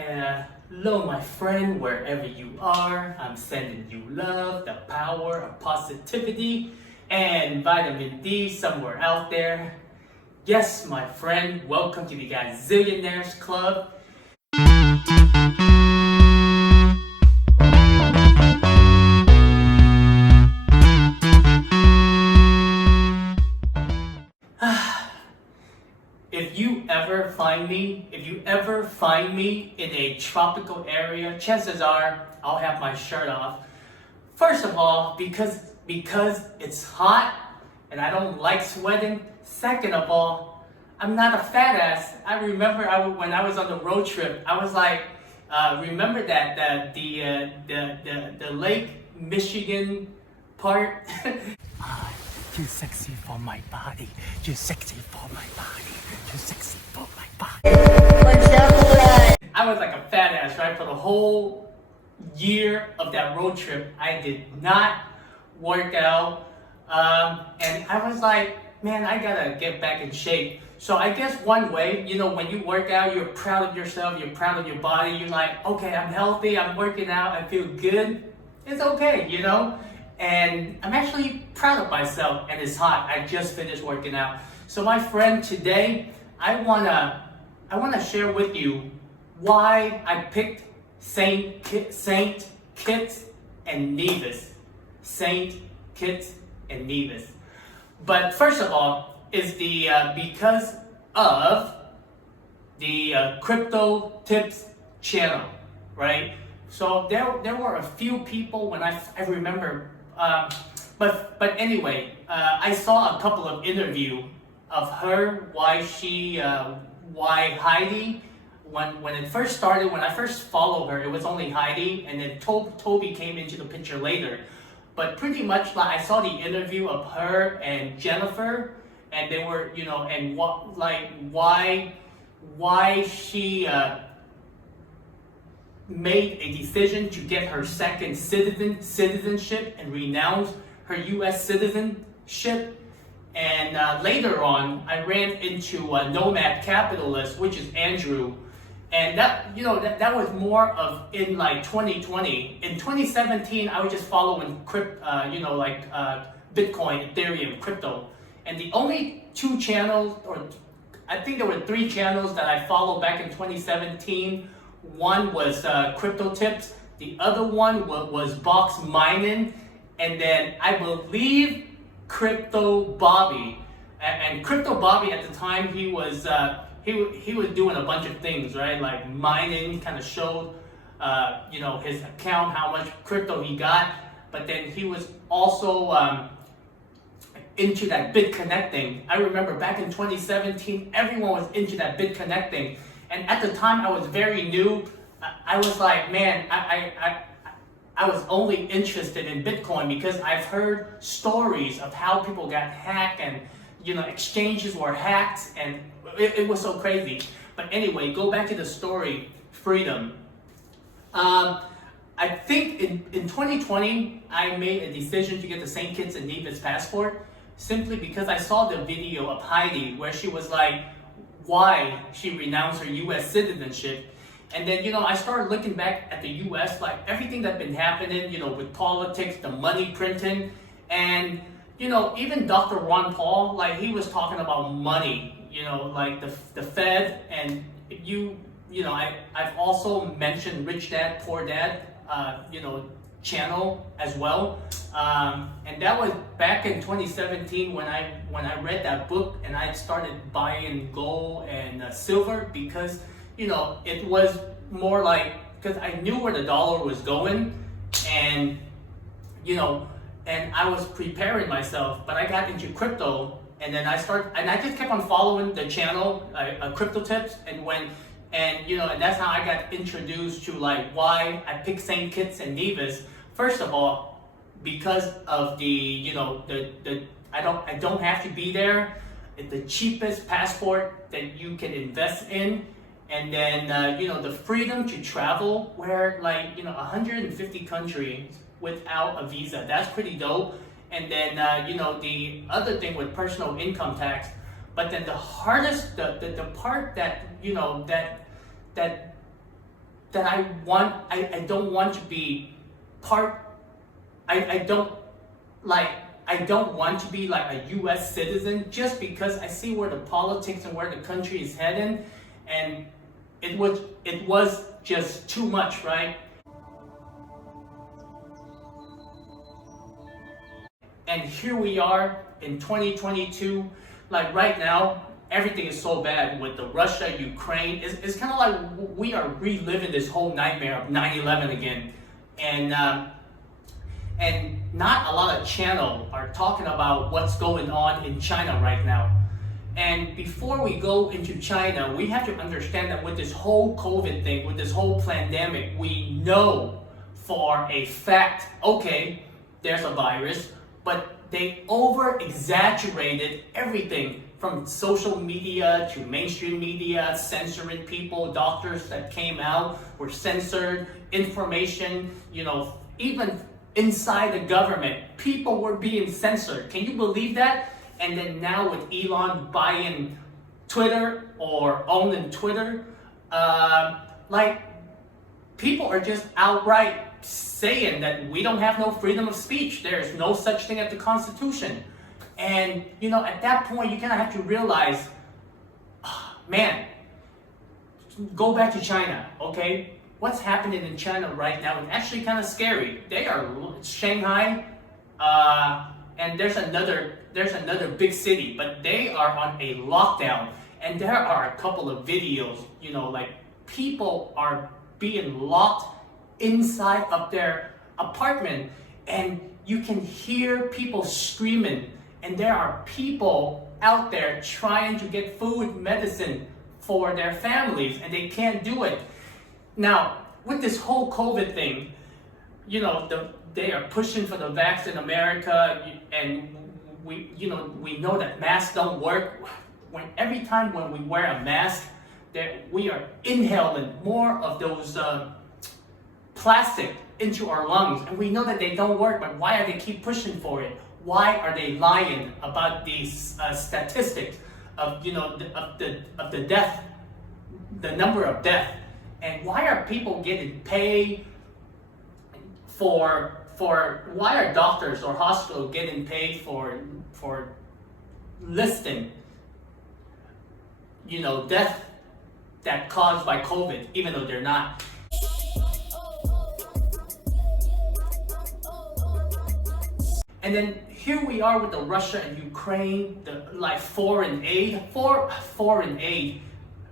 Hello, my friend, wherever you are. I'm sending you love, the power of positivity, and vitamin D somewhere out there. Yes, my friend, welcome to the Gazillionaires Club. If you ever find me in a tropical area, chances are I'll have my shirt off. First of all, because it's hot and I don't like sweating. Second of all, I'm not a fat ass. I remember when I was on the road trip, I was like, remember that the Lake Michigan part. Too sexy for my body. Too sexy for my body. Too sexy for my body. I was like a fat ass, right? For the whole year of that road trip, I did not work out. And I was like, man, I gotta get back in shape. So I guess one way, when you work out, you're proud of yourself, you're proud of your body. You're like, okay, I'm healthy, I'm working out, I feel good. It's okay, And I'm actually proud of myself, and it's hot. I just finished working out. So my friend, today I wanna share with you why I picked Saint Kitts and Nevis. Saint Kitts and Nevis. But first of all, is the because of the Crypto Tips channel, right? So there were a few people when I remember. But anyway, I saw a couple of interviews of her, why Heidi, when it first started, when I first followed her, it was only Heidi, and then Toby came into the picture later. But pretty much, like, I saw the interview of her and Jennifer, and they were, and why she made a decision to get her second citizenship and renounce her U.S. citizenship. And later on, I ran into a nomad capitalist, which is Andrew, and that was more of in like 2020. In 2017, I was just following Bitcoin, Ethereum, crypto, and the only two channels, or I think there were three channels that I followed back in 2017. One was Crypto Tips, the other one was Box Mining, and then I believe Crypto Bobby. And Crypto Bobby at the time, he was doing a bunch of things, right? Like mining, kind of showed his account, how much crypto he got, but then he was also into that bit connecting. I remember back in 2017, everyone was into that bit connecting. And at the time, I was very new. I was like, man, I was only interested in Bitcoin because I've heard stories of how people got hacked and, exchanges were hacked, and it was so crazy. But anyway, go back to the story, freedom. I think in 2020, I made a decision to get the St. Kitts and Nevis passport simply because I saw the video of Heidi where she was like, why she renounced her U.S. citizenship. And then, I started looking back at the U.S., like everything that's been happening, with politics, the money printing, and, even Dr. Ron Paul, like he was talking about money, like the Fed, and I've also mentioned Rich Dad, Poor Dad, channel as well. And that was back in 2017 when I read that book, and I started buying gold and silver because it was more like, because I knew where the dollar was going, and and I was preparing myself. But I got into crypto, and then I just kept on following the channel, Crypto Tips, and that's how I got introduced to like why I picked St. Kitts and Nevis. First of all, because of the I don't have to be there. It's the cheapest passport that you can invest in, and then the freedom to travel where 150 countries without a visa. That's pretty dope. And then the other thing with personal income tax. But then the hardest, the part that that that I don't want to be part, I don't like, I don't want to be like a US citizen just because I see where the politics and where the country is heading, and it was just too much, right? And here we are in 2022, like right now, everything is so bad with the Russia, Ukraine. It's kind of like we are reliving this whole nightmare of 9/11 again. And not a lot of channels are talking about what's going on in China right now. And before we go into China, we have to understand that with this whole COVID thing, with this whole pandemic, we know for a fact, okay, there's a virus, but they over-exaggerated everything from social media to mainstream media, censoring people. Doctors that came out were censored, information, even inside the government, people were being censored. Can you believe that? And then now with Elon buying Twitter or owning Twitter, people are just outright saying that we don't have no freedom of speech. There's no such thing as the Constitution. And, at that point, you kind of have to realize, man, go back to China, okay? What's happening in China right now is actually kind of scary. They are Shanghai, and there's another big city, but they are on a lockdown. And there are a couple of videos, like people are being locked inside of their apartment, and you can hear people screaming, and there are people out there trying to get food, medicine for their families, and they can't do it. Now, with this whole COVID thing, they are pushing for the vaccine in America, and we know that masks don't work. Every time when we wear a mask, that we are inhaling more of those plastic into our lungs, and we know that they don't work. But why are they keep pushing for it? Why are they lying about these statistics of the death, the number of death, and why are people getting paid for why are doctors or hospitals getting paid for listing death that caused by COVID, even though they're not? And then here we are with the Russia and Ukraine, foreign aid. Foreign aid.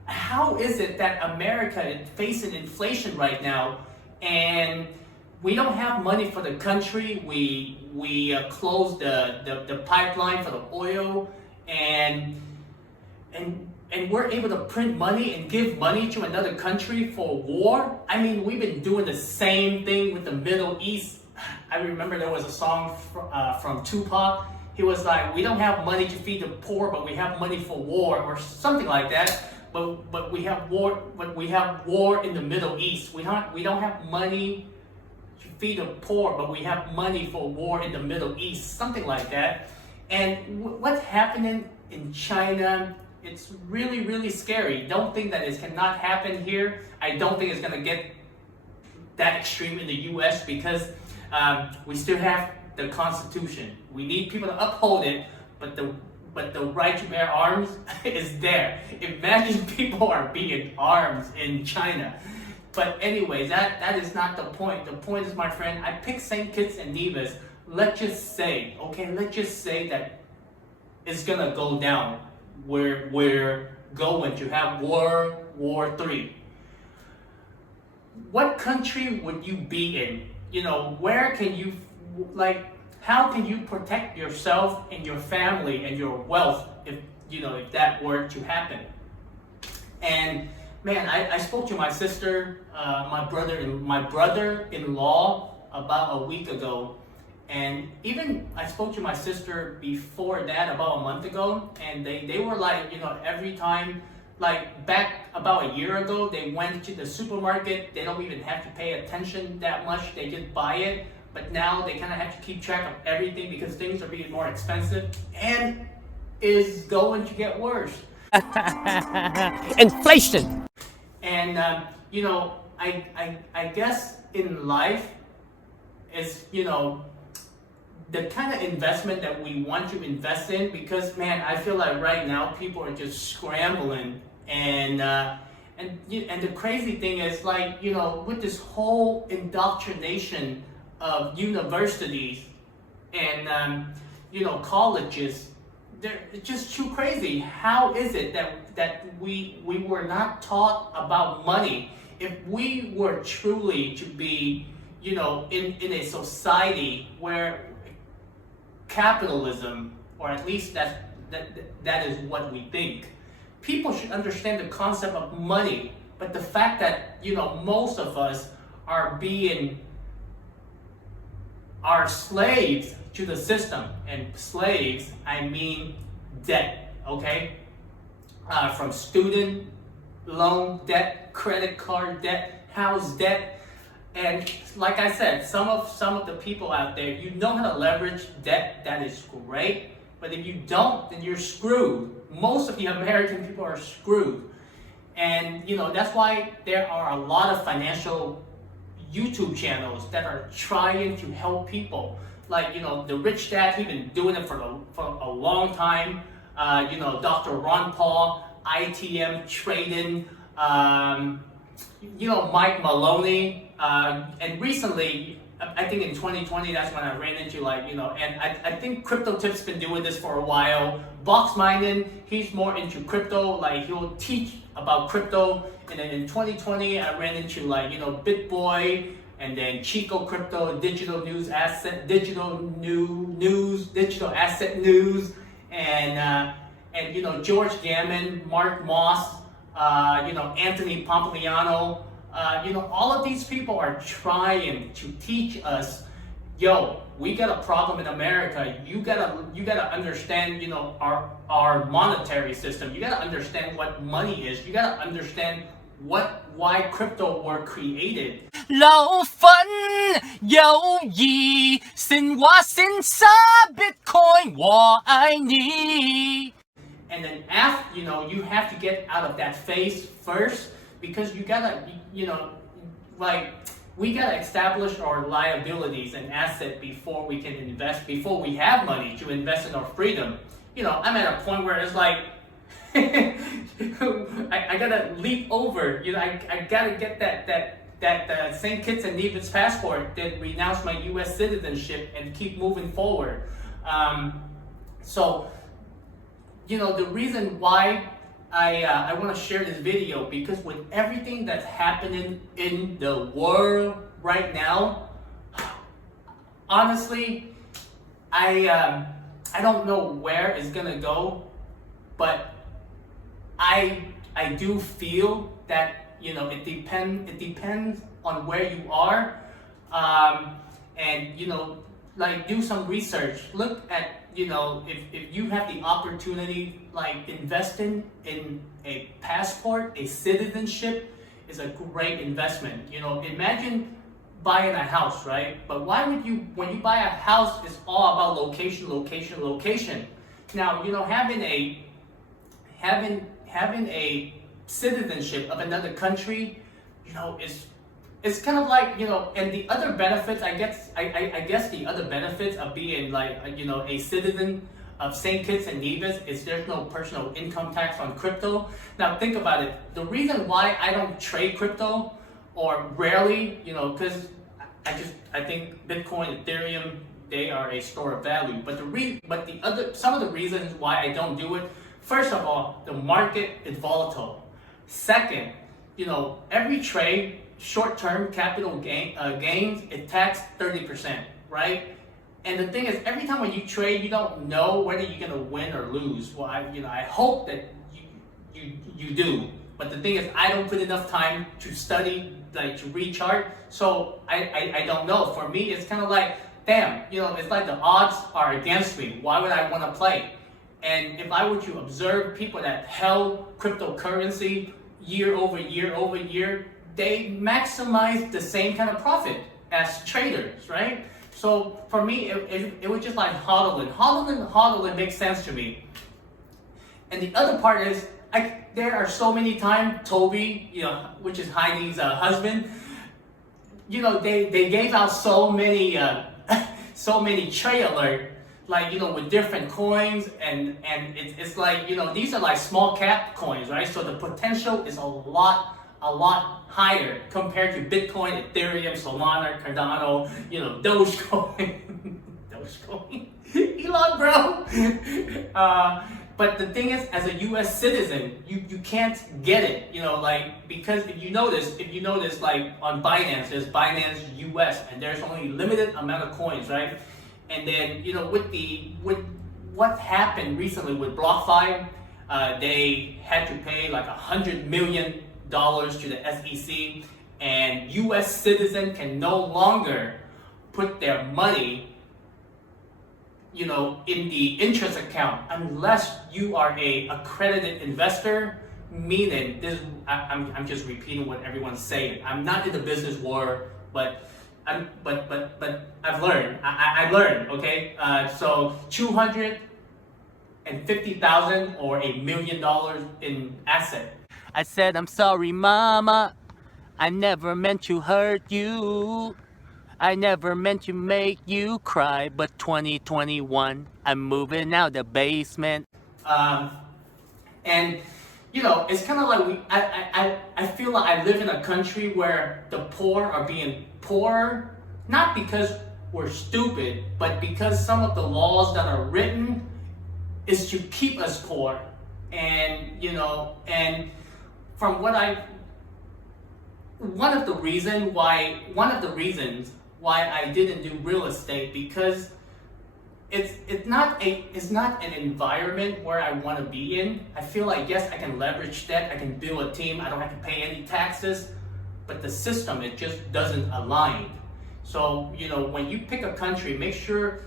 How is it that America is facing inflation right now, and we don't have money for the country? We closed the pipeline for the oil, and we're able to print money and give money to another country for war? I mean, we've been doing the same thing with the Middle East. I remember there was a song from Tupac. He was like, we don't have money to feed the poor, but we have money for war, or something like that. But we have war. But we have war in the Middle East. We don't have money to feed the poor, but we have money for war in the Middle East, something like that. And what's happening in China? It's really, really scary. Don't think that it cannot happen here. I don't think it's gonna get that extreme in the U.S. because we still have the Constitution. We need people to uphold it, but the right to bear arms is there. Imagine people are being armed in China. But anyways, that is not the point. The point is, my friend, I picked St. Kitts and Nevis. Let's just say that it's gonna go down. We're going to have World War III. What country would you be in? Where can you, how can you protect yourself and your family and your wealth if that were to happen? And man, I spoke to my sister, my brother-in-law about a week ago, and even I spoke to my sister before that about a month ago, and they were like, every time, back about a year ago, they went to the supermarket, they don't even have to pay attention that much, they just buy it. But now they kind of have to keep track of everything because things are being more expensive and is going to get worse. Inflation. And I guess in life is, the kind of investment that we want to invest in, because man, I feel like right now people are just scrambling, and the crazy thing is, like, with this whole indoctrination of universities and colleges, it's just too crazy. How is it that we were not taught about money? If we were truly to be, in a society where capitalism, or at least that is what we think, people should understand the concept of money. But the fact that most of us are slaves to the system, and slaves, I mean debt, okay? From student loan debt, credit card debt, house debt. And like I said, some of the people out there, you know how to leverage debt, that is great. But if you don't, then you're screwed. Most of the American people are screwed. And that's why there are a lot of financial YouTube channels that are trying to help people. Like, the Rich Dad, he's been doing it for a long time. Dr. Ron Paul, ITM trading, Mike Maloney, and recently, I think in 2020, that's when I ran into and I think Crypto Tip's been doing this for a while. Box Mining, he's more into crypto, like he'll teach about crypto. And then in 2020, I ran into BitBoy, and then Chico Crypto, digital asset news, and George Gammon, Mark Moss, Anthony Pompliano. All of these people are trying to teach us, we got a problem in America. You gotta understand, our monetary system. You gotta understand what money is. You gotta understand why crypto were created. 留份友谊，神话神杀 Bitcoin， 我爱你。 And then after, you have to get out of that phase first, because you gotta, we gotta establish our liabilities and asset before we can invest, before we have money to invest in our freedom. I'm at a point where it's like, I gotta leap over, I gotta get that St. Kitts and Nevis passport that renounce my U.S. citizenship and keep moving forward. So, the reason why I want to share this video, because with everything that's happening in the world right now, honestly, I don't know where it's gonna go, but I do feel that it depends on where you are, and do some research. Look at if you have the opportunity, like investing in a passport, a citizenship is a great investment. Imagine buying a house, right? But why would you, when you buy a house, it's all about location. Now, having a citizenship of another country, it's kind of like, and the other benefits, I guess the other benefits of being a citizen of St. Kitts and Nevis is there's no personal income tax on crypto. Now think about it. The reason why I don't trade crypto, or rarely, because I think Bitcoin, Ethereum, they are a store of value. But some of the reasons why I don't do it, first of all, the market is volatile. Second, every trade, short-term capital gains, it taxed 30%, right? And the thing is, every time when you trade, you don't know whether you're gonna win or lose. Well, I hope that you do. But the thing is, I don't put enough time to study, to read chart, so I don't know. For me, it's kind of like, damn, it's like the odds are against me. Why would I want to play? And if I were to observe people that held cryptocurrency year over year, they maximize the same kind of profit as traders, right? So for me, it was just like hodling. Hodling makes sense to me. And the other part is, there are so many times Toby, which is Heidi's husband, they gave out so many so many tray alert, like with different coins, and it's like these are like small cap coins, right? So the potential is a lot higher compared to Bitcoin, Ethereum, Solana, Cardano, Dogecoin, Dogecoin, Elon, bro. But the thing is, as a U.S. citizen, you can't get it, because if you notice, like on Binance, there's Binance US, and there's only limited amount of coins, right? And then, with what happened recently with BlockFi, they had to pay like $100 million to the SEC, and U.S. citizens can no longer put their money in the interest account unless you are a accredited investor. Meaning, I'm just repeating what everyone's saying. I'm not in the business war, but I've learned. I learned. Okay, so $250,000 or $1 million in asset. I said, I'm sorry, mama. I never meant to hurt you. I never meant to make you cry, but 2021, I'm moving out the basement. And it's kind of like I feel like I live in a country where the poor are being poorer, not because we're stupid, but because some of the laws that are written is to keep us poor. And and from what one of the reasons why I didn't do real estate, because it's not an environment where I want to be in. I feel like, yes, I can leverage that, I can build a team, I don't have to pay any taxes, but the system, it just doesn't align. So when you pick a country, make sure,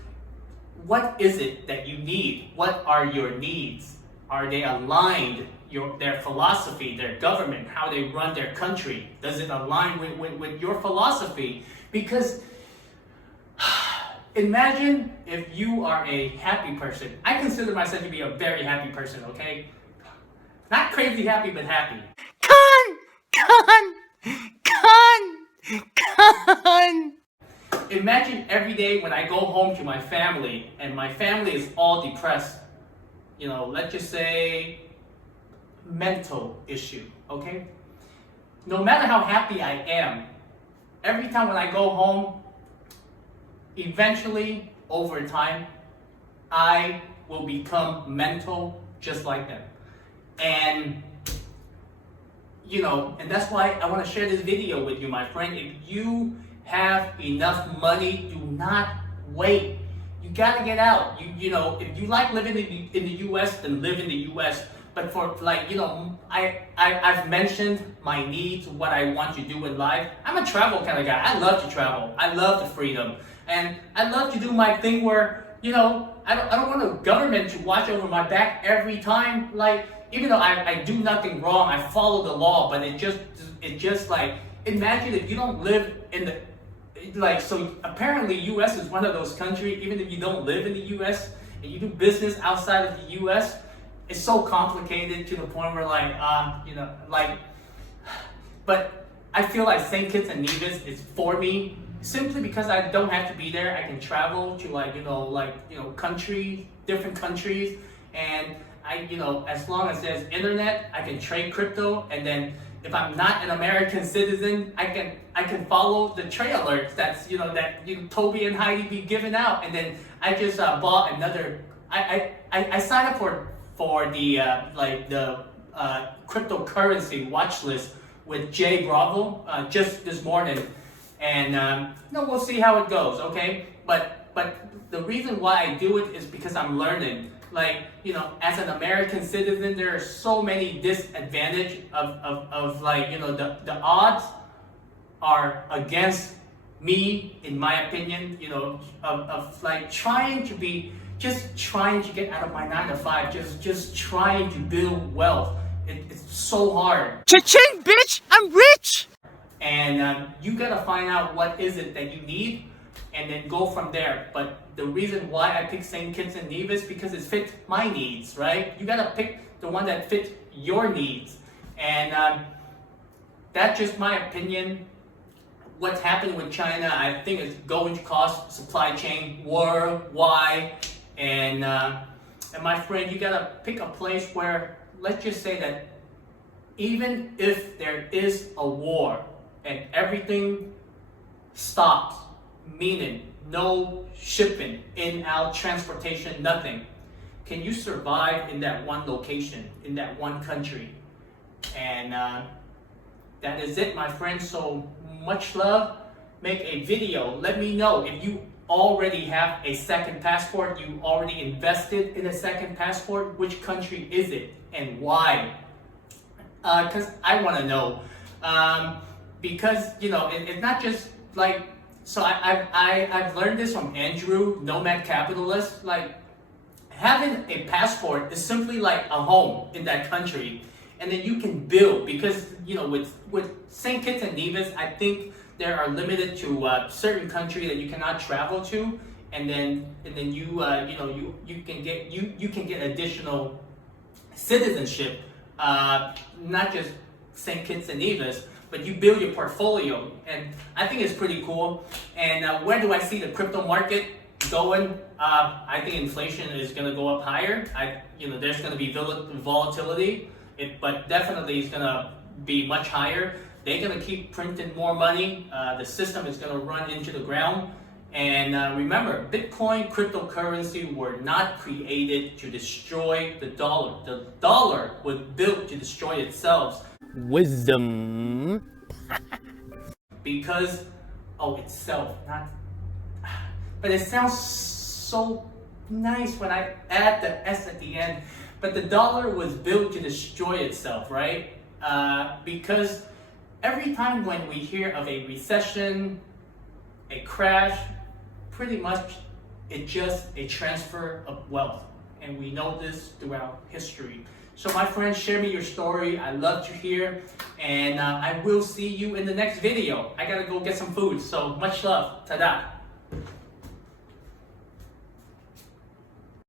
what is it that you need? What are your needs? Are they aligned? Their philosophy, their government, how they run their country, does it align with your philosophy? Because imagine if you are a happy person. I consider myself to be a very happy person, okay? Not crazy happy, but happy. Con! Imagine every day when I go home to my family, and my family is all depressed. Let's just say mental issue, okay? No matter how happy I am, every time when I go home, eventually, over time, I will become mental just like them. And and that's why I want to share this video with you, my friend. If you have enough money, do not wait. You gotta get out. If you like living in the US, then live in the US. But for I've mentioned my needs, what I want to do in life. I'm a travel kind of guy. I love to travel. I love the freedom, and I love to do my thing where I don't want the government to watch over my back every time. Like, even though I do nothing wrong, I follow the law, but it just like, imagine if you don't live in the so apparently US is one of those countries, even if you don't live in the US and you do business outside of the US, it's so complicated to the point where but I feel like St. Kitts and Nevis is for me, simply because I don't have to be there. I can travel to different countries, and as long as there's internet, I can trade crypto, and then if I'm not an American citizen, I can follow the trade alerts that Toby and Heidi be giving out, and then I just bought another. I signed up for the cryptocurrency watch list with Jay Bravo just this morning, and we'll see how it goes. Okay, but the reason why I do it is because I'm learning. As an American citizen, there are so many disadvantages of the odds are against me, in my opinion, trying to get out of my 9 to 5, just trying to build wealth. It's so hard. Cha-ching, bitch! I'm rich! And you gotta find out what is it that you need, and then go from there. But the reason why I picked St. Kitts and Nevis, because it fit my needs, right? You gotta pick the one that fit your needs. And that's just my opinion. What's happening with China, I think it's going to cause supply chain worldwide. And my friend, you gotta pick a place where, let's just say that even if there is a war and everything stops, meaning no shipping, in, out, transportation, nothing, can you survive in that one location, in that one country? And that is it, my friend. So much love. Make a video. Let me know if you already have a second passport, you already invested in a second passport. Which country is it and why? Because I want to know. Because, you know, it's not just like, so I've learned this from Andrew, Nomad Capitalist. Like, having a passport is simply like a home in that country. And then you can build, because, you know, with St. Kitts and Nevis, I think there are limited to certain country that you cannot travel to, and then you you can get additional citizenship, not just St. Kitts and Nevis, but you build your portfolio, and I think it's pretty cool. And where do I see the crypto market going? I think inflation is going to go up higher. There's going to be volatility. But definitely it's going to be much higher. They're going to keep printing more money. The system is going to run into the ground. And remember, Bitcoin, cryptocurrency were not created to destroy the dollar. The dollar was built to destroy itself. Wisdom. Because, itself, not... But it sounds so nice when I add the S at the end. But the dollar was built to destroy itself, right? Because every time when we hear of a recession, a crash, pretty much it's just a transfer of wealth. And we know this throughout history. So my friends, share me your story. I love to hear. And I will see you in the next video. I gotta go get some food. So much love. Ta-da.